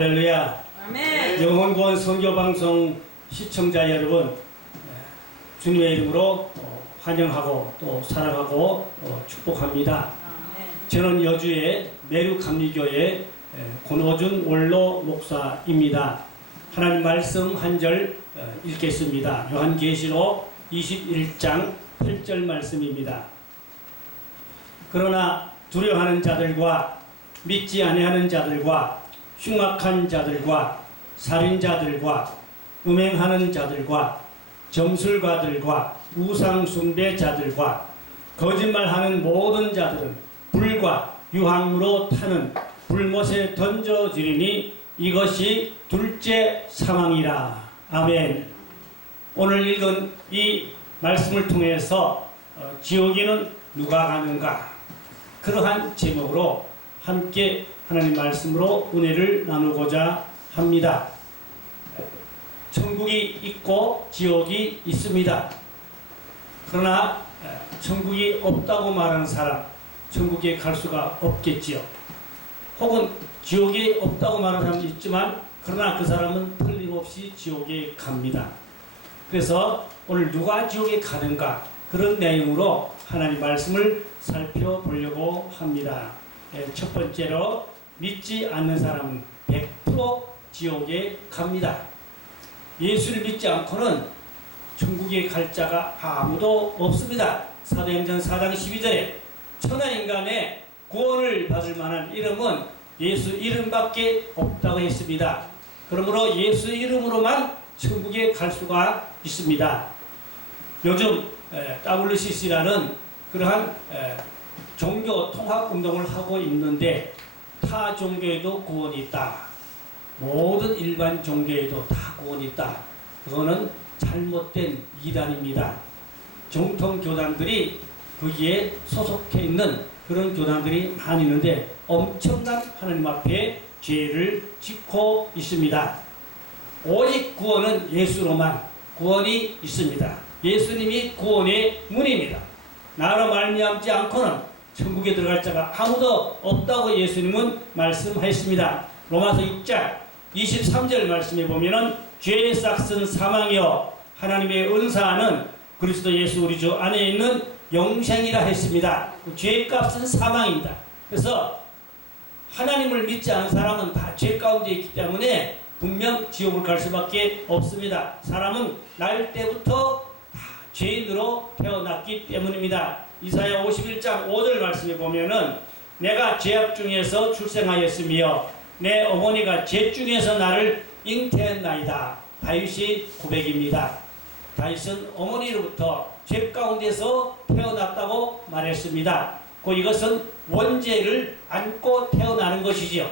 할렐루야. 아멘. 영혼구원 선교방송 시청자 여러분, 주님의 이름으로 환영하고 또 사랑하고 축복합니다. 저는 여주의 매류감리교회 권호준 원로 목사입니다. 하나님 말씀 한 절 읽겠습니다. 요한계시록 21장 8절 말씀입니다. 그러나 두려워하는 자들과 믿지 아니하는 자들과 흉악한 자들과 살인자들과 음행하는 자들과 점술가들과 우상숭배자들과 거짓말하는 모든 자들은 불과 유황으로 타는 불못에 던져지리니 이것이 둘째 사망이라. 아멘. 오늘 읽은 이 말씀을 통해서 지옥에는 누가 가는가, 그러한 제목으로 함께 하나님 말씀으로 은혜를 나누고자 합니다. 천국이 있고 지옥이 있습니다. 그러나 천국이 없다고 말하는 사람, 천국에 갈 수가 없겠지요. 혹은 지옥이 없다고 말하는 사람도 있지만 그러나 그 사람은 틀림없이 지옥에 갑니다. 그래서 오늘 누가 지옥에 가는가, 그런 내용으로 하나님 말씀을 살펴보려고 합니다. 첫 번째로 믿지 않는 사람은 100% 지옥에 갑니다. 예수를 믿지 않고는 천국에 갈 자가 아무도 없습니다. 사도행전 4장 12절에 천하인간의 구원을 받을 만한 이름은 예수 이름밖에 없다고 했습니다. 그러므로 예수 이름으로만 천국에 갈 수가 있습니다. 요즘 WCC라는 그러한 종교 통합 운동을 하고 있는데 타 종교에도 구원이 있다, 모든 일반 종교에도 다 구원이 있다. 그거는 잘못된 이단입니다. 정통 교단들이 거기에 소속해 있는 그런 교단들이 많이 있는데 엄청난 하나님 앞에 죄를 짓고 있습니다. 오직 구원은 예수로만 구원이 있습니다. 예수님이 구원의 문입니다. 나로 말미암지 않고는 천국에 들어갈 자가 아무도 없다고 예수님은 말씀하셨습니다. 로마서 6장 23절 말씀에 보면은 죄의 싹은 사망이요 하나님의 은사는 그리스도 예수 우리 주 안에 있는 영생이라 했습니다. 죄의 값은 사망입니다. 그래서 하나님을 믿지 않은 사람은 다 죄 가운데 있기 때문에 분명 지옥을 갈 수밖에 없습니다. 사람은 날 때부터 다 죄인으로 태어났기 때문입니다. 이사야 51장 5절 말씀에 보면은 내가 죄악 중에서 출생하였으며 내 어머니가 죄 중에서 나를 잉태했나이다. 다윗의 고백입니다. 다윗은 어머니로부터 죄 가운데서 태어났다고 말했습니다. 이것은 원죄를 안고 태어나는 것이지요.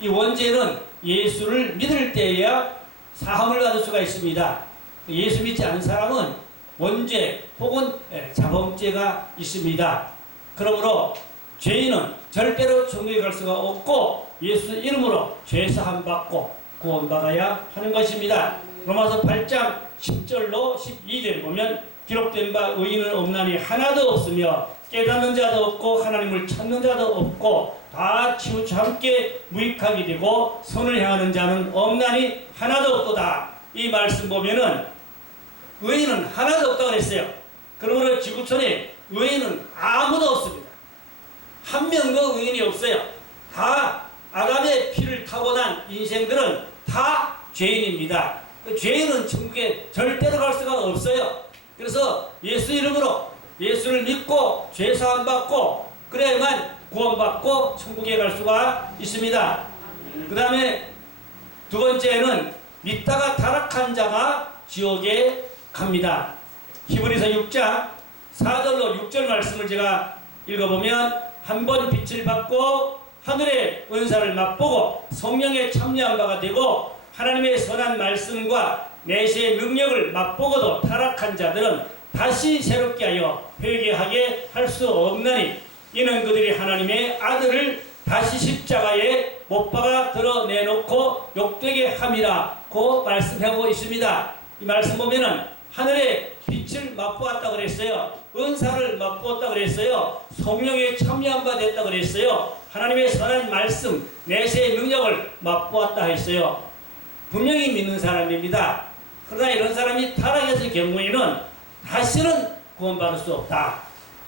이 원죄는 예수를 믿을 때에야 사함을 받을 수가 있습니다. 예수 믿지 않은 사람은 원죄 혹은 자범죄가 있습니다. 그러므로 죄인은 절대로 천국에 갈 수가 없고 예수 이름으로 죄사함 받고 구원받아야 하는 것입니다. 로마서 8장 10절로 12절 보면 기록된 바 의인은 없나니 하나도 없으며 깨닫는 자도 없고 하나님을 찾는 자도 없고 다 치우쳐 함께 무익하게 되고 선을 향하는 자는 없나니 하나도 없도다. 이 말씀 보면은 의인은 하나도 없다고 그랬어요. 그러므로 지구촌에 의인은 아무도 없습니다. 한 명도 의인이 없어요. 다 아담의 피를 타고난 인생들은 다 죄인입니다. 죄인은 천국에 절대로 갈 수가 없어요. 그래서 예수 이름으로 예수를 믿고 죄사함 받고 그래야만 구원받고 천국에 갈 수가 있습니다. 그 다음에 두 번째는 믿다가 타락한 자가 지옥에 갑니다. 히브리서 6장 4절로 6절 말씀을 제가 읽어보면 한 번 빛을 받고 하늘의 은사를 맛보고 성령에 참여한 바가 되고 하나님의 선한 말씀과 내시의 능력을 맛보고도 타락한 자들은 다시 새롭게 하여 회개하게 할 수 없나니 이는 그들이 하나님의 아들을 다시 십자가에 못 박아 드러내놓고 욕되게 함이라고 말씀하고 있습니다. 이 말씀 보면은 하늘의 빛을 맛보았다 그랬어요. 은사를 맛보았다 그랬어요. 성령에 참여한 바 됐다 그랬어요. 하나님의 선한 말씀, 내세의 능력을 맛보았다 했어요. 분명히 믿는 사람입니다. 그러나 이런 사람이 타락했을 경우에는 다시는 구원받을 수 없다.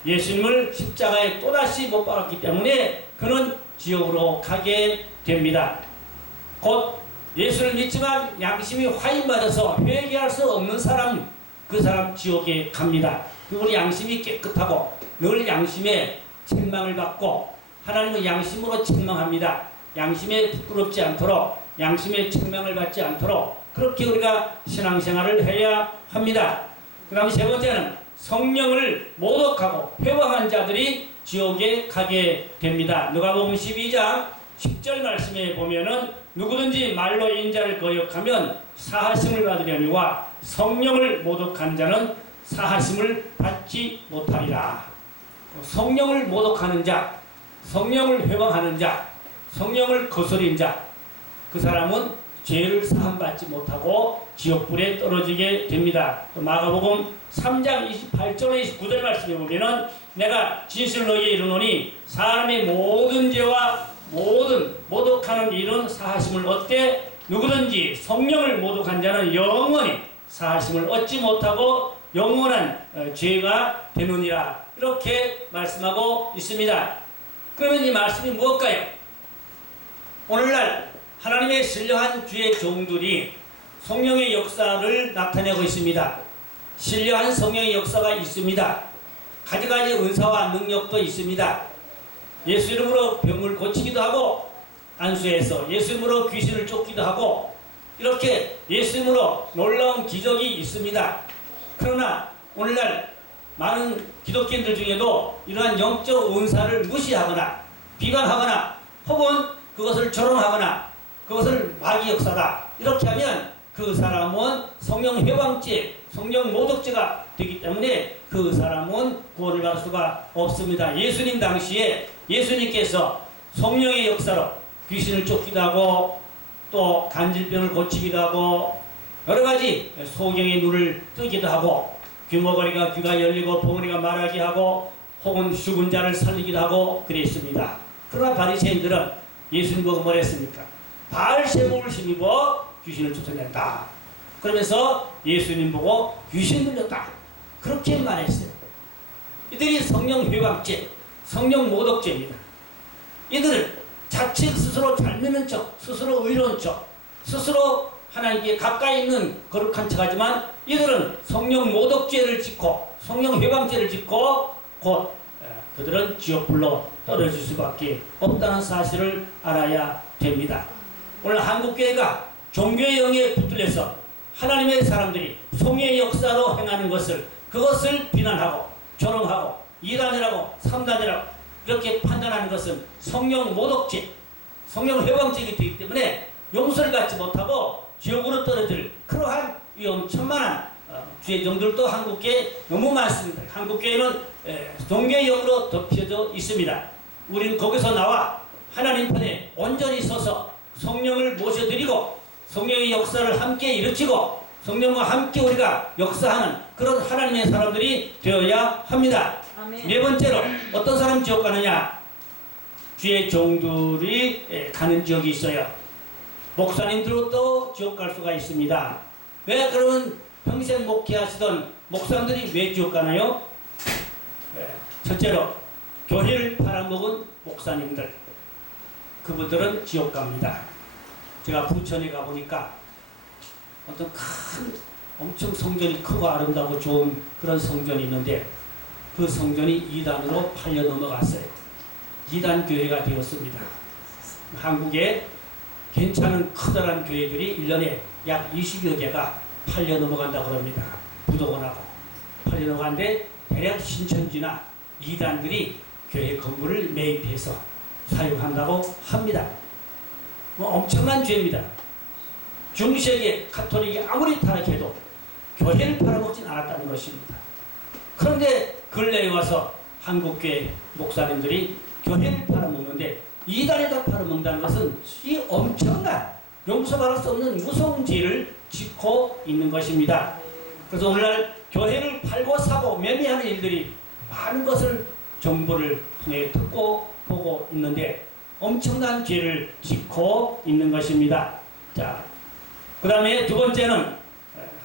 예수님을 십자가에 또다시 못 박았기 때문에 그는 지옥으로 가게 됩니다. 곧 예수를 믿지만 양심이 화인받아서 회개할 수 없는 사람, 그 사람 지옥에 갑니다. 우리 양심이 깨끗하고 늘 양심에 책망을 받고 하나님은 양심으로 책망합니다. 양심에 부끄럽지 않도록, 양심에 책망을 받지 않도록 그렇게 우리가 신앙생활을 해야 합니다. 그 다음 세 번째는 성령을 모독하고 회방한 자들이 지옥에 가게 됩니다. 누가복음 12장 10절 말씀에 보면은 누구든지 말로 인자를 거역하면 사하심을 받으려니와 성령을 모독한 자는 사하심을 받지 못하리라. 성령을 모독하는 자, 성령을 회방하는 자, 성령을 거스린 자, 그 사람은 죄를 사함받지 못하고 지옥불에 떨어지게 됩니다. 또 마가복음 3장 28절 29절 말씀에 보면은 내가 진실을 너희에게 이르노니 사람의 모든 죄와 모든 모독하는 일은 사하심을 얻되 누구든지 성령을 모독한 자는 영원히 사하심을 얻지 못하고 영원한 죄가 되느니라. 이렇게 말씀하고 있습니다. 그러면 이 말씀이 무엇일까요? 오늘날 하나님의 신령한 주의 종들이 성령의 역사를 나타내고 있습니다. 신령한 성령의 역사가 있습니다. 가지가지 은사와 능력도 있습니다. 예수 이름으로 병을 고치기도 하고 안수해서 예수 이름으로 귀신을 쫓기도 하고 이렇게 예수 이름으로 놀라운 기적이 있습니다. 그러나 오늘날 많은 기독교인들 중에도 이러한 영적 은사를 무시하거나 비관하거나 혹은 그것을 조롱하거나 그것을 마귀 역사다 이렇게 하면 그 사람은 성령 회방죄, 성령 모독죄가 되기 때문에 그 사람은 구원을 받을 수가 없습니다. 예수님 당시에 예수님께서 성령의 역사로 귀신을 쫓기도 하고 또 간질병을 고치기도 하고 여러 가지 소경의 눈을 뜨기도 하고 귀머거리가 귀가 열리고 벙어리가 말하게 하고 혹은 죽은 자를 살리기도 하고 그랬습니다. 그러나 바리새인들은 예수님 보고 뭘 했습니까? 바알세불을 힘입어 귀신을 쫓아낸다. 그러면서 예수님 보고 귀신 들렸다. 그렇게 말했어요. 이들이 성령 회방죄, 성령 모독죄입니다. 이들은 자칫 스스로 잘 믿는 척, 스스로 의로운 척, 스스로 하나님께 가까이 있는 거룩한 척하지만 이들은 성령 모독죄를 짓고 성령 회방죄를 짓고 곧 그들은 지옥불로 떨어질 수밖에 없다는 사실을 알아야 됩니다. 오늘 한국교회가 종교의 영에 붙들려서 하나님의 사람들이 성령의 역사로 행하는 것을 그것을 비난하고 조롱하고 이단이라고 삼단이라고 이렇게 판단하는 것은 성령 모독죄, 성령 회방죄이기 되기 때문에 용서를 받지 못하고 지옥으로 떨어질 그러한 위험천만한 주의 종들도 한국교회에 너무 많습니다. 한국교회는 종교의 영으로 덮여져 있습니다. 우리는 거기서 나와 하나님 편에 온전히 서서 성령을 모셔드리고 성령의 역사를 함께 일으키고 성령과 함께 우리가 역사하는 그런 하나님의 사람들이 되어야 합니다. 아멘. 네 번째로 어떤 사람 지옥 가느냐? 주의 종들이 가는 지옥이 있어요. 목사님들도 지옥 갈 수가 있습니다. 왜 그러면 평생 목회하시던 목사님들이 왜 지옥 가나요? 첫째로 교회를 팔아먹은 목사님들, 그분들은 지옥 갑니다. 제가 부천에 가보니까 어떤 큰 엄청 성전이 크고 아름다고 좋은 그런 성전이 있는데 그 성전이 이단으로 팔려 넘어갔어요. 이단 교회가 되었습니다. 한국에 괜찮은 커다란 교회들이 1년에 약 20여 개가 팔려 넘어간다고 합니다. 부도건하고 팔려 넘어가는데 대략 신천지나 이단들이 교회 건물을 매입해서 사용한다고 합니다. 엄청난 죄입니다. 중세기에 카톨릭이 아무리 타락해도 교회를 팔아먹진 않았다는 것입니다. 그런데 근래에 와서 한국교회 목사님들이 교회를 팔아먹는데 이단에다 팔아먹는다는 것은 이 엄청난 용서받을 수 없는 무서운 죄를 짓고 있는 것입니다. 그래서 오늘날 교회를 팔고 사고 매매하는 일들이 많은 것을 정보를 통해 듣고 보고 있는데 엄청난 죄를 짓고 있는 것입니다. 자, 그 다음에 두 번째는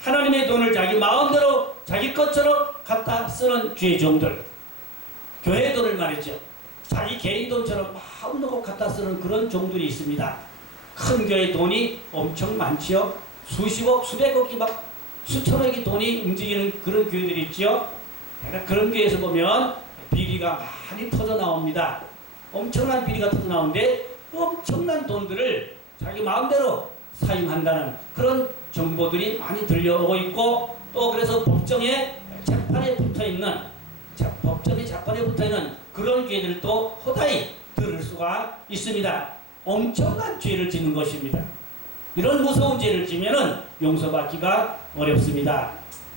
하나님의 돈을 자기 마음대로 자기 것처럼 갖다 쓰는 죄의 종들. 교회 돈을 말이죠. 자기 개인 돈처럼 마음 놓고 갖다 쓰는 그런 종들이 있습니다. 큰 교회 돈이 엄청 많지요. 수십억, 수백억이 막 수천억이 돈이 움직이는 그런 교회들이 있죠. 그런 교회에서 보면 비리가 많이 터져 나옵니다. 엄청난 비리가 터져 나오는데 엄청난 돈들을 자기 마음대로 사용한다는 그런 정보들이 많이 들려오고 있고, 또 그래서 법정에 재판에 붙어있는 그런 교회들도 허다히 들을 수가 있습니다. 엄청난 죄를 짓는 것입니다. 이런 무서운 죄를 지면은 용서받기가 어렵습니다.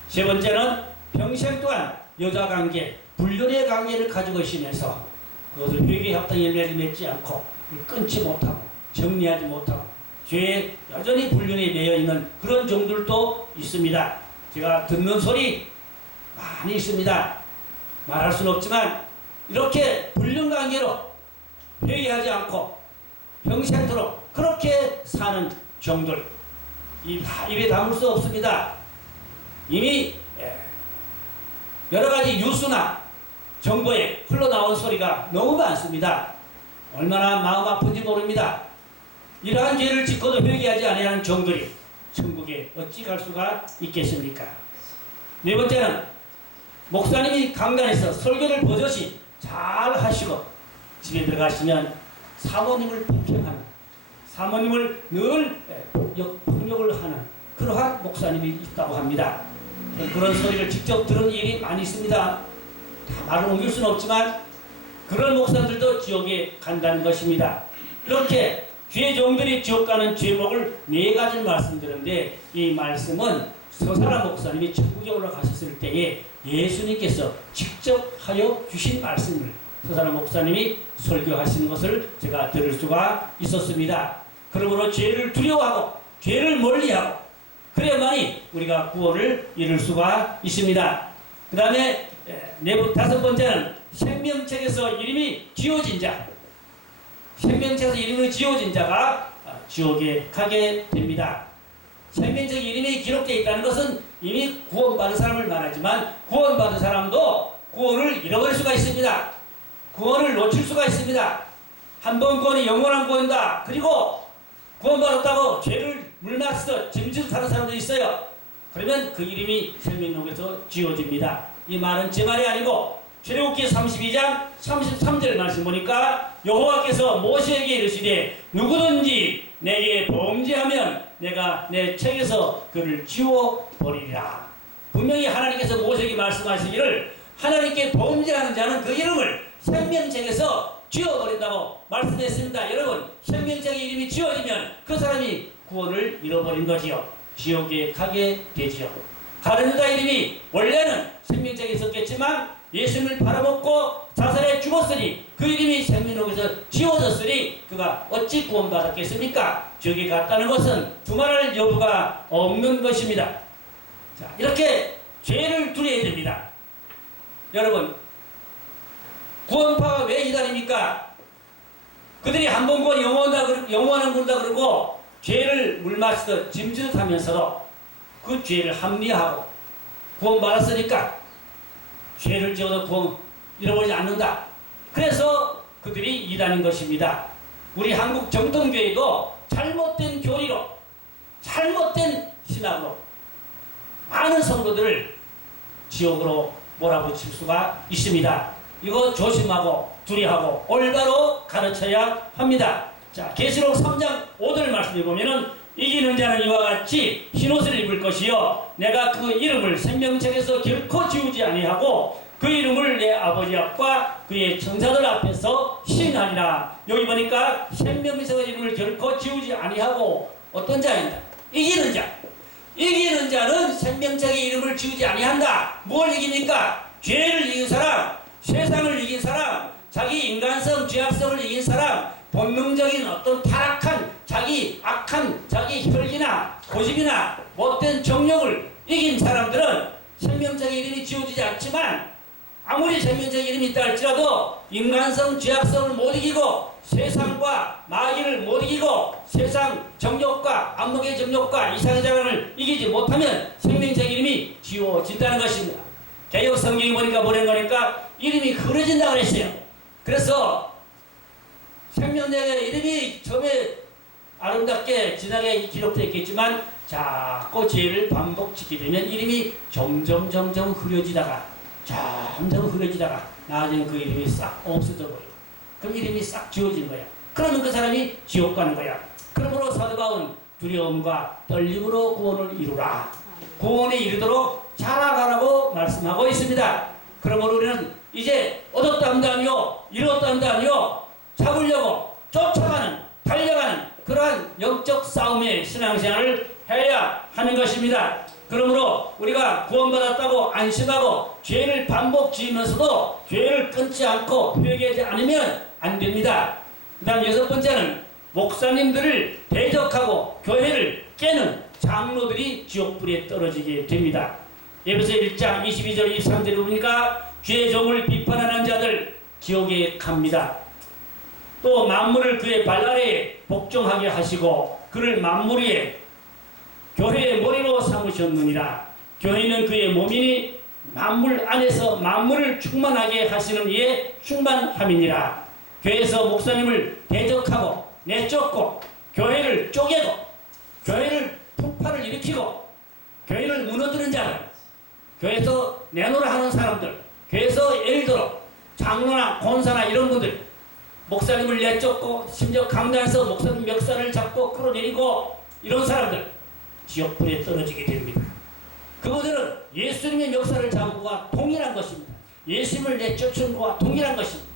세 번째는 평생 동안 여자관계, 불륜의 관계를 가지고 있으면서 그것을 회개 협상 열매를 맺지 않고 끊지 못하고 정리하지 못하고 죄에 여전히 불륜에 매여 있는 그런 종들도 있습니다. 제가 듣는 소리 많이 있습니다. 말할 수는 없지만 이렇게 불륜 관계로 회개하지 않고 평생토록 그렇게 사는 종들, 입에 담을 수 없습니다. 이미 여러 가지 뉴스나 정보에 흘러나온 소리가 너무 많습니다. 얼마나 마음 아픈지 모릅니다. 이러한 죄를 짓고도 회개하지 아니하는 종들이 천국에 어찌 갈 수가 있겠습니까? 네 번째는 목사님이 강단에서 설교를 버젓이 잘 하시고 집에 들어가시면 사모님을 폭행하는, 사모님을 늘 폭력을 하는 그러한 목사님이 있다고 합니다. 그런 소리를 직접 들은 일이 많이 있습니다. 다 말을 옮길 수는 없지만 그런 목사들도 지옥에 간다는 것입니다. 이렇게 죄의 종들이 지옥 가는 죄목을 네 가지를 말씀드렸는데, 이 말씀은 서사라 목사님이 천국에 올라가셨을 때에 예수님께서 직접 하여 주신 말씀을 서사라 목사님이 설교하시는 것을 제가 들을 수가 있었습니다. 그러므로 죄를 두려워하고 죄를 멀리하고 그래야만이 우리가 구원을 이룰 수가 있습니다. 그 다음에 다섯 번째는 생명책에서 이름이 지워진 자, 생명책에서 이름이 지워진 자가 지옥에 가게 됩니다. 생명책 이름이 기록되어 있다는 것은 이미 구원받은 사람을 말하지만 구원받은 사람도 구원을 잃어버릴 수가 있습니다. 구원을 놓칠 수가 있습니다. 한 번 구원이 영원한 구원이다. 그리고 구원받았다고 죄를 물마시듯 짐짓 하는 사람도 있어요. 그러면 그 이름이 생명록에서 지워집니다. 이 말은 제 말이 아니고 출애굽기 32장 33절 말씀 보니까 여호와께서 모세에게 이르시되 누구든지 내게 범죄하면 내가 내 책에서 그를 지워버리리라. 분명히 하나님께서 모세에게 말씀하시기를 하나님께 범죄하는 자는 그 이름을 생명책에서 지워버린다고 말씀했습니다. 여러분, 생명책의 이름이 지워지면 그 사람이 구원을 잃어버린 거지요. 지옥에 가게 되지요. 다른 여자 이름이 원래는 생명책에 있었겠지만 예수님을 팔아먹고 자살해 죽었으니 그 이름이 생명록에서 지워졌으니 그가 어찌 구원받았겠습니까? 지옥에 갔다는 것은 두말할 여부가 없는 것입니다. 자, 이렇게 죄를 두려야 됩니다. 여러분, 구원파가 왜 이단입니까? 그들이 한 번 구원 영원한 구원이다 그러고 죄를 물마시듯 짐짓 하면서도 그 죄를 합리화하고 구원받았으니까 죄를 지어도 구원 잃어버리지 않는다. 그래서 그들이 이단인 것입니다. 우리 한국 정통교회도 잘못된 교리로, 잘못된 신학으로 많은 성도들을 지옥으로 몰아붙일 수가 있습니다. 이거 조심하고 두려워하고 올바로 가르쳐야 합니다. 자, 계시록 3장 5절 말씀해 보면은 이기는 자는 이와 같이 흰옷을 입을 것이요 내가 그 이름을 생명책에서 결코 지우지 아니하고 그 이름을 내 아버지 앞과 그의 천사들 앞에서 시인하리라. 여기 보니까 생명책의 이름을 결코 지우지 아니하고 어떤 자입니다. 이기는 자. 이기는 자는 생명책의 이름을 지우지 아니한다. 뭘 이깁니까? 죄를 이긴 사람, 세상을 이긴 사람, 자기 인간성, 죄악성을 이긴 사람, 본능적인 어떤 타락한 자기 악한 자기 혈기나 고집이나 못된 정욕을 이긴 사람들은 생명책의 이름이 지워지지 않지만 아무리 생명책의 이름이 있다 할지라도 인간성 죄악성을 못 이기고 세상과 마귀를 못 이기고 세상 정욕과 안목의 정욕과 이상의 자랑을 이기지 못하면 생명책의 이름이 지워진다는 것입니다. 개역 성경에 보니까 뭐라는 거니까 이름이 흐려진다고 그랬어요. 그래서 생명책의 이름이 처음에 아름답게 진하게 기록되어 있겠지만 자꾸 죄를 반복짓게 되면 이름이 점점 흐려지다가 나중에 그 이름이 싹 없어져 버려요. 그럼 이름이 싹 지워진 거야. 그러면 그 사람이 지옥 가는 거야. 그러므로 사도 바울은 두려움과 떨림으로 구원을 이루라. 구원에 이르도록 자라가라고 말씀하고 있습니다. 그러므로 우리는 이제 얻었다 함도 아니요 이뤘다 함도 아니요 잡으려고 쫓아가는 달려가는 그러한 영적 싸움의 신앙생활을 해야 하는 것입니다. 그러므로 우리가 구원받았다고 안심하고 죄를 반복 지으면서도 죄를 끊지 않고 회개하지 않으면 안 됩니다. 그 다음 6번째는 목사님들을 대적하고 교회를 깨는 장로들이 지옥불에 떨어지게 됩니다. 에베소 1장 22절 23절에 보니까 주의 종을 비판하는 자들 지옥에 갑니다. 또 만물을 그의 발 아래에 복종하게 하시고 그를 만물 위에 교회의 머리로 삼으셨느니라. 교회는 그의 몸이니 만물 안에서 만물을 충만하게 하시는 이의 충만함이니라. 교회에서 목사님을 대적하고 내쫓고 교회를 쪼개고 교회를 폭발을 일으키고 교회를 무너뜨리는 자들, 교회에서 내노라 하는 사람들, 교회에서 예를 들어 장로나 권사나 이런 분들 목사님을 내쫓고 심지어 강단에서 목사님 멱살을 잡고 끌어내리고 이런 사람들 지옥불에 떨어지게 됩니다. 그분들은 예수님의 멱살을 잡은 것과 동일한 것입니다. 예수님을 내쫓은 것과 동일한 것입니다.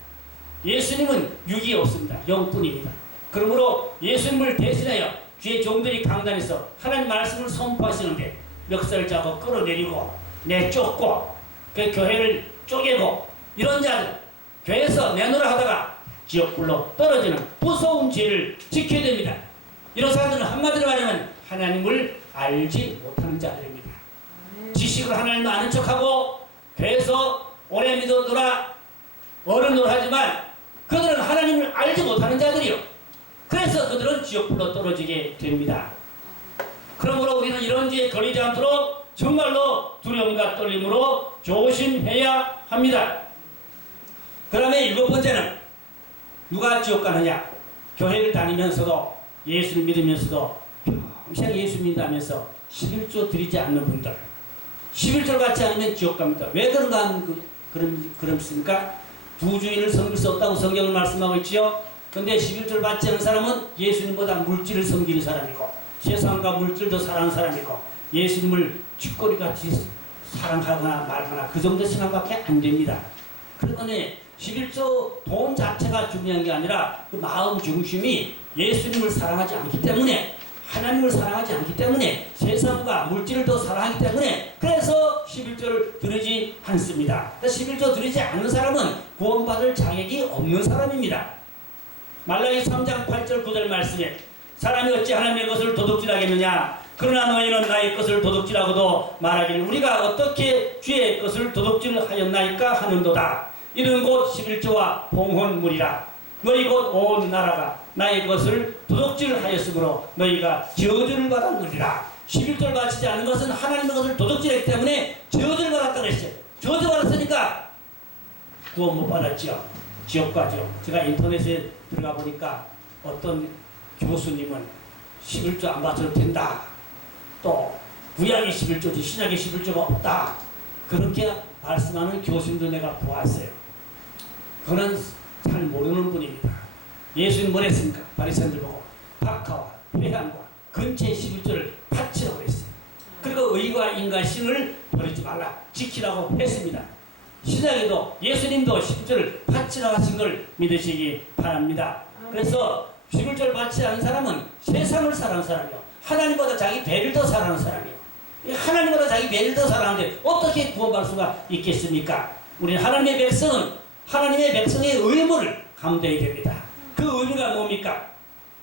예수님은 육이 없습니다. 영뿐입니다. 그러므로 예수님을 대신하여 주의 종들이 강단에서 하나님 말씀을 선포하시는데 멱살을 잡고 끌어내리고 내쫓고 그 교회를 쪼개고 이런 자들 교회에서 내놓으라 하다가 지옥불로 떨어지는 무서운 죄를 지켜야 됩니다. 이런 사람들은 한마디로 말하면 하나님을 알지 못하는 자들입니다. 지식을 하나님을 아는 척하고 교회에서 오래 믿어도라 어른으로 하지만 그들은 하나님을 알지 못하는 자들이요. 그래서 그들은 지옥불로 떨어지게 됩니다. 그러므로 우리는 이런 죄에 걸리지 않도록 정말로 두려움과 떨림으로 조심해야 합니다. 그 다음에 7번째는 누가 지옥 가느냐? 교회를 다니면서도 예수를 믿으면서도 평생 예수 믿으면서 11조 드리지 않는 분들 11조를 받지 않으면 지옥 갑니다. 왜 그런가 그렇습니까? 두 주인을 섬길 수 없다고 성경을 말씀하고 있지요. 근데 11조를 받지 않는 사람은 예수님보다 물질을 섬기는 사람이고 세상과 물질도 사랑하는 사람이고 예수님을 쥐꼬리같이 사랑하거나 말거나 그 정도 신앙밖에 안 됩니다. 그러니 11조 돈 자체가 중요한 게 아니라 그 마음 중심이 예수님을 사랑하지 않기 때문에 하나님을 사랑하지 않기 때문에 세상과 물질을 더 사랑하기 때문에 그래서 11조를 드리지 않습니다. 11조 드리지 않는 사람은 구원받을 자격이 없는 사람입니다. 말라기 3장 8절 9절 말씀에 사람이 어찌 하나님의 것을 도둑질하겠느냐 그러나 너희는 나의 것을 도둑질하고도 말하기를 우리가 어떻게 주의 것을 도둑질하였나이까 하는도다. 이는 곧 11조와 봉헌물이라. 너희 곧 온 나라가 나의 것을 도둑질하였으므로 너희가 저주를 받았느니라. 11조를 바치지 않는 것은 하나님의 것을 도둑질했기 때문에 저주를 받았다고 했어요. 저주 받았으니까 구원 못 받았죠. 지옥 가죠. 제가 인터넷에 들어가 보니까 어떤 교수님은 11조 안 바쳐도 된다. 또 구약의 11조지 신약의 11조가 없다. 그렇게 말씀하는 교수님도 내가 보았어요. 그는 잘 모르는 분입니다. 예수님 뭘 했습니까? 바리새인들 보고 박하와 회향과 근처의 11조를 바치라고 했어요. 그리고 의와 인간신을 버리지 말라 지키라고 했습니다. 신약에도 예수님도 11조를 바치라고 하신 걸 믿으시기 바랍니다. 그래서 11조를 바치지 않은 사람은 세상을 사랑하는 사람이요 하나님보다 자기 배를 더 사랑하는 사람이요 하나님보다 자기 배를 더 사랑하는데 어떻게 구원받을 수가 있겠습니까? 우리는 하나님의 백성은 하나님의 백성의 의무를 감당해야 됩니다. 그 의무가 뭡니까?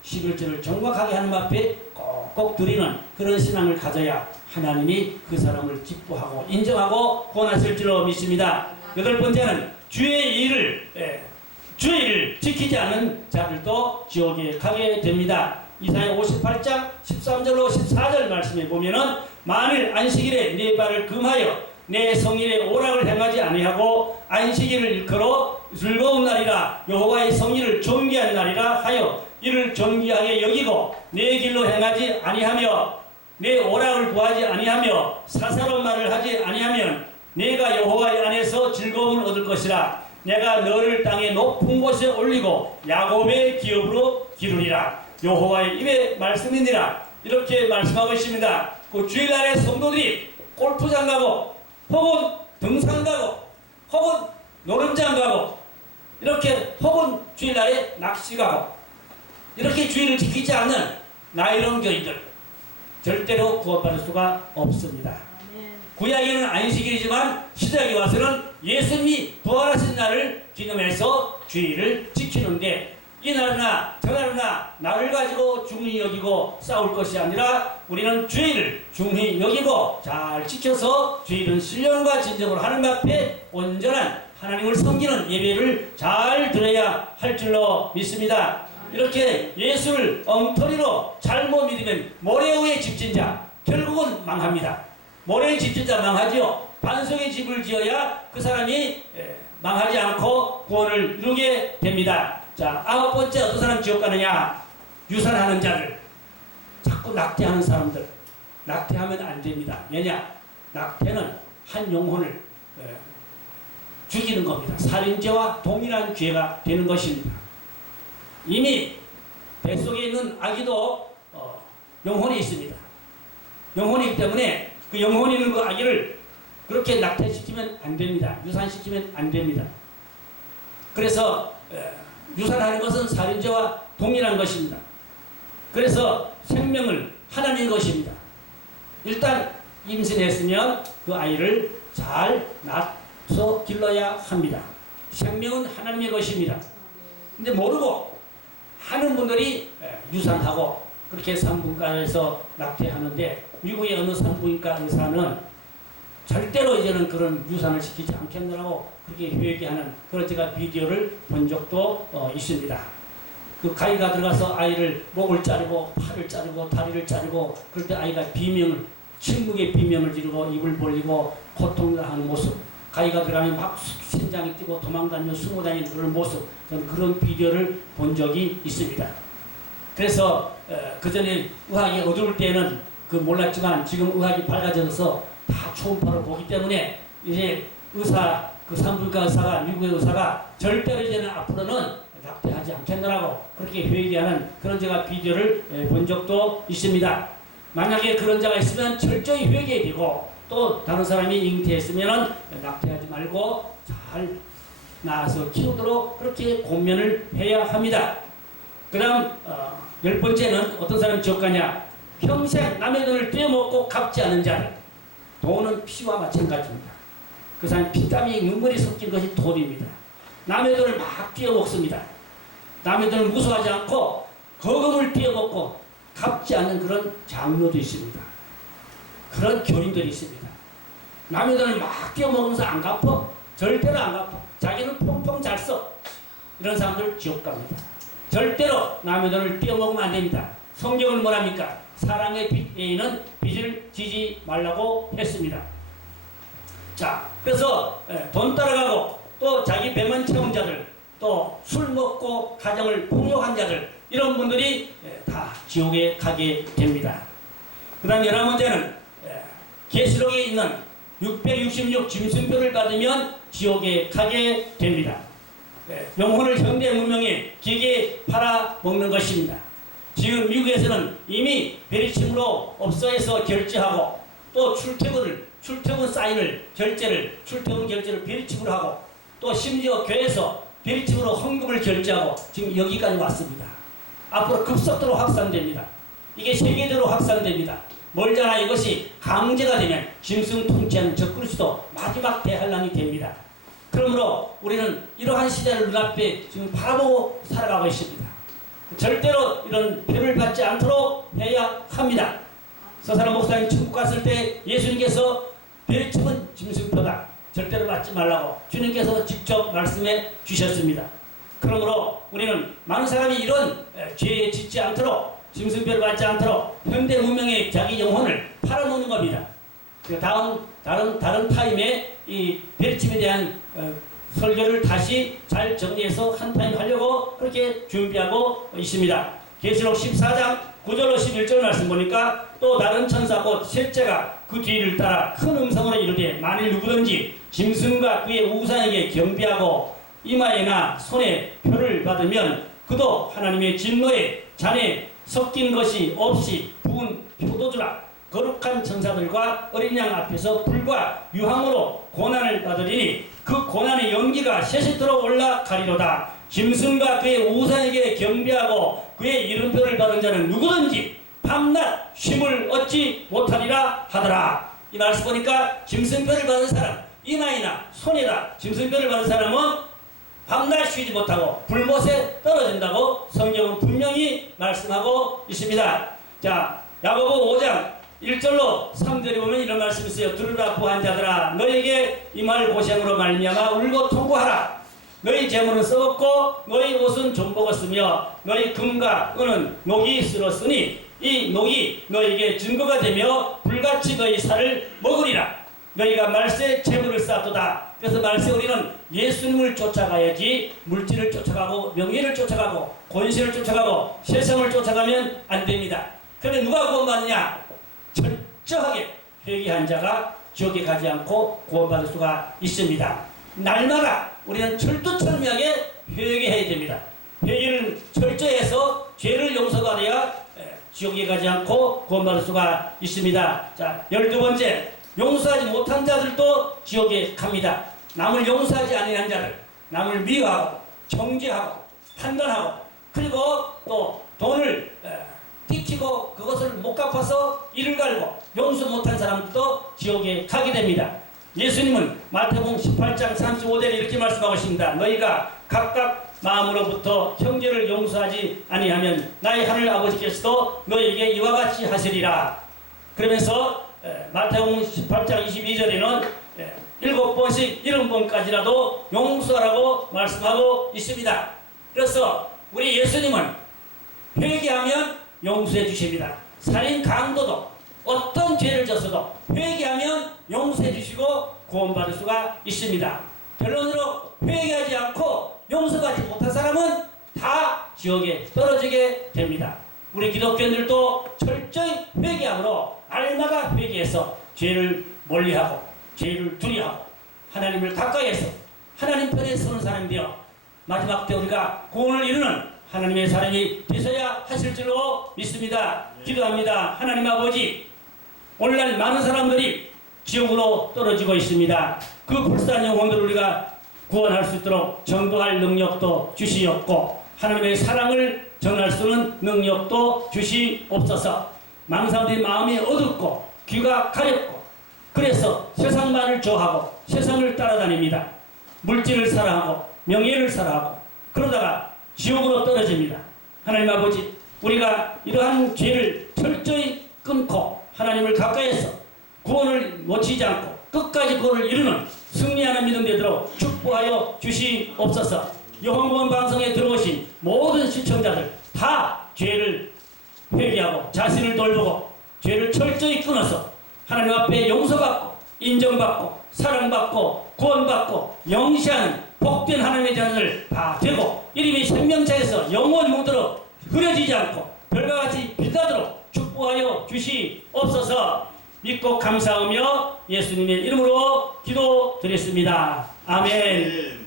11절을 정확하게 하나님 앞에 꼭꼭 드리는 그런 신앙을 가져야 하나님이 그 사람을 기뻐하고 인정하고 구원하실 줄로 믿습니다. 여덟 번째는 주의 일을 지키지 않는 자들도 지옥에 가게 됩니다. 이사야 58장 13절로 14절 말씀에 보면은 만일 안식일에 네 발을 금하여 내 성일에 오락을 행하지 아니하고 안식일을 일컬어 즐거운 날이라 여호와의 성일을 존귀한 날이라 하여 이를 존귀하게 여기고 내 길로 행하지 아니하며 내 오락을 구하지 아니하며 사사로운 말을 하지 아니하면 내가 여호와의 안에서 즐거움을 얻을 것이라. 내가 너를 땅의 높은 곳에 올리고 야곱의 기업으로 기르리라. 여호와의 입의 말씀이니라. 이렇게 말씀하고 있습니다. 그 주일날에 성도들이 골프장 가고 혹은 등산 가고 혹은 노름장 가고 이렇게 혹은 주일날에 낚시 가고 이렇게 주의를 지키지 않는 나이로운 교인들 절대로 구원받을 수가 없습니다. 구약에는 안식일이지만 신약에 와서는 예수님이 부활하신 날을 기념해서 주의를 지키는데 이 날이나 저 날이나 나를 가지고 중히 여기고 싸울 것이 아니라 우리는 주의를 중히 여기고 잘 지켜서 주의는 신령과 진정으로 하나님 앞에 온전한 하나님을 섬기는 예배를 잘 드려야 할 줄로 믿습니다. 이렇게 예수를 엉터리로 잘못 믿으면 모래 위에 집진 자 결국은 망합니다. 모래에 집진 자 망하지요. 반석의 집을 지어야 그 사람이 망하지 않고 구원을 이루게 됩니다. 자, 아홉 번째 어떤 사람 지옥 가느냐? 유산하는 자들, 자꾸 낙태하는 사람들. 낙태하면 안 됩니다. 왜냐? 낙태는 한 영혼을 죽이는 겁니다. 살인죄와 동일한 죄가 되는 것입니다. 이미 뱃속에 있는 아기도 영혼이 있습니다. 영혼이 있기 때문에 그 영혼이 있는 그 아기를 그렇게 낙태시키면 안 됩니다. 유산시키면 안 됩니다. 그래서 유산하는 것은 살인죄와 동일한 것입니다. 그래서 생명을 하나님의 것입니다. 일단 임신했으면 그 아이를 잘 낳아서 길러야 합니다. 생명은 하나님의 것입니다. 근데 모르고 하는 분들이 유산하고 그렇게 산부인과에서 낙태하는데 미국의 어느 산부인과 의사는 절대로 이제는 그런 유산을 시키지 않겠느라고 그렇게 회개하는 그런 제가 비디오를 본 적도 있습니다. 그 가위가 들어가서 아이를 목을 자르고 팔을 자르고 다리를 자르고 그럴 때 아이가 비명을 침묵의 비명을 지르고 입을 벌리고 고통을 하는 모습, 가위가 들어가면 막 심장이 뛰고 도망다니며 숨어 다니는 그런 모습, 저는 그런 비디오를 본 적이 있습니다. 그래서 그 전에 의학이 어두울 때는 그 몰랐지만 지금 의학이 밝아져서 다 초음파를 보기 때문에 이제 의사, 그 산부인과 의사가, 미국의 의사가 절대로 이제는 앞으로는 낙태하지 않겠느라고 그렇게 회개하는 그런 제가 비디오를 본 적도 있습니다. 만약에 그런 자가 있으면 철저히 회개되고 또 다른 사람이 잉태했으면 낙태하지 말고 잘 낳아서 키우도록 그렇게 권면을 해야 합니다. 그 다음 10번째는 어떤 사람이 지옥 가냐? 평생 남의 돈을 떼어먹고 갚지 않은 자들. 돈은 피와 마찬가지입니다. 그 사람이 피땀이 눈물이 섞인 것이 돈입니다. 남의 돈을 막 떼어먹습니다. 남의 돈을 무서워하지 않고 거금을 떼어먹고 갚지 않는 그런 장로도 있습니다. 그런 교인들이 있습니다. 남의 돈을 막 떼어먹으면서 안 갚어? 절대로 안 갚어. 자기는 펑펑 잘 써. 이런 사람들 지옥 갑니다. 절대로 남의 돈을 떼어먹으면 안 됩니다. 성경은 뭐랍니까? 사랑의 빚에는 빚을 지지 말라고 했습니다. 자, 그래서 돈 따라가고 또 자기 배만 채운 자들, 또 술 먹고 가정을 폭력한 자들, 이런 분들이 다 지옥에 가게 됩니다. 그 다음 11번째는 계시록에 있는 666 짐승표를 받으면 지옥에 가게 됩니다. 영혼을 현대 문명에 기계에 팔아먹는 것입니다. 지금 미국에서는 이미 베리침으로 업소에서 결제하고 또 출퇴근 사인을 결제를 출퇴근 결제를 베리침으로 하고 또 심지어 교회에서 베리침으로 헌금을 결제하고 지금 여기까지 왔습니다. 앞으로 급속도로 확산됩니다. 이게 세계적으로 확산됩니다. 멀잖아. 이것이 강제가 되면 짐승 통치하는 적그리스도 마지막 대환란이 됩니다. 그러므로 우리는 이러한 시대를 눈앞에 지금 바라보고 살아가고 있습니다. 절대로 이런 표를 받지 않도록 해야 합니다. 서사람 목사님 천국 갔을 때 예수님께서 별칭은 짐승표다. 절대로 받지 말라고 주님께서 직접 말씀해 주셨습니다. 그러므로 우리는 많은 사람이 이런 죄에 짓지 않도록 짐승표를 받지 않도록 현대 문명의 자기 영혼을 팔아놓는 겁니다. 다른 타임에 이 별침에 대한 설교를 다시 잘 정리해서 한 타임 하려고 그렇게 준비하고 있습니다. 계시록 14장 9절로 11절 말씀 보니까 또 다른 천사 곧 셋째가 그 뒤를 따라 큰 음성으로 이르되 만일 누구든지 짐승과 그의 우상에게 경배하고 이마에나 손에 표를 받으면 그도 하나님의 진노에 잔에 섞인 것이 없이 부은 표도주라. 거룩한 천사들과 어린 양 앞에서 불과 유황으로 고난을 받으리니 그 고난의 연기가 세세토록 올라가리로다. 짐승과 그의 우상에게 경배하고 그의 이름표를 받은 자는 누구든지 밤낮 쉼을 얻지 못하리라 하더라. 이 말씀 보니까 짐승표를 받은 사람, 이마이나 손에다 짐승표를 받은 사람은 밤낮 쉬지 못하고 불못에 떨어진다고 성경은 분명히 말씀하고 있습니다. 자, 야고보 5장 1절로 3절에 보면 이런 말씀이 있어요. 들으라 부한 자들아, 너에게 이 말 고생으로 말미암아 울고 통고하라. 너희 재물은 썩었고 너희 옷은 좀 먹었으며 너희 금과 은은 녹이 쓸었으니 이 녹이 너에게 증거가 되며 불같이 너희 살을 먹으리라. 너희가 말세에 재물을 쌓도다. 그래서 말세 우리는 예수님을 쫓아가야지 물질을 쫓아가고 명예를 쫓아가고 권세를 쫓아가고 세상을 쫓아가면 안 됩니다. 그런데 누가 구원받느냐? 철저하게 회개한 자가 지옥에 가지 않고 구원받을 수가 있습니다. 날마다 우리는 철두철미하게 회개해야 됩니다. 회개를 철저히 해서 죄를 용서받아야 지옥에 가지 않고 구원받을 수가 있습니다. 자, 12번째, 용서하지 못한 자들도 지옥에 갑니다. 남을 용서하지 아니한 자들, 남을 미워하고 정죄하고 판단하고 그리고 또 돈을 띠치고 그것을 못 갚아서 이를 갈고 용서 못한 사람들도 지옥에 가게 됩니다. 예수님은 마태복음 18장 35절에 이렇게 말씀하고 있습니다. 너희가 각각 마음으로부터 형제를 용서하지 아니하면 나의 하늘 아버지께서도 너희에게 이와 같이 하시리라. 그러면서 마태복음 18장 22절에는 7번씩 70번까지라도 용서하라고 말씀하고 있습니다. 그래서 우리 예수님은 회개하면 용서해 주십니다. 살인 강도도 어떤 죄를 졌어도 회개하면 용서해 주시고 구원받을 수가 있습니다. 결론으로 회개하지 않고 용서받지 못한 사람은 다 지옥에 떨어지게 됩니다. 우리 기독교인들도 철저히 회개함으로 날마다 회개해서 죄를 멀리하고 죄를 두려워하고 하나님을 가까이해서 하나님 편에 서는 사람이 되어 마지막 때 우리가 구원을 이루는 하나님의 사람이 되셔야 하실 줄로 믿습니다. 기도합니다. 하나님 아버지, 오늘날 많은 사람들이 지옥으로 떨어지고 있습니다. 그 불쌍한 영혼들을 우리가 구원할 수 있도록 전도할 능력도 주시옵고 하나님의 사랑을 전할 수 있는 능력도 주시옵소서. 많은 사람들이 마음이 어둡고 귀가 가렵고 그래서 세상만을 좋아하고 세상을 따라다닙니다. 물질을 사랑하고 명예를 사랑하고 그러다가 지옥으로 떨어집니다. 하나님 아버지, 우리가 이러한 죄를 철저히 끊고 하나님을 가까이해서 구원을 놓치지 않고 끝까지 구원을 이루는 승리하는 믿음 되도록 축복하여 주시옵소서. 영혼구원 방송에 들어오신 모든 시청자들 다 죄를 회개하고 자신을 돌보고 죄를 철저히 끊어서 하나님 앞에 용서받고 인정받고 사랑받고 구원받고 영시하는 복된 하나님의 자녀들 다 되고 이름이 생명차에서 영원 묻도록 흐려지지 않고 별과 같이 빛나도록 축복하여 주시옵소서. 믿고 감사하며 예수님의 이름으로 기도드렸습니다. 아멘.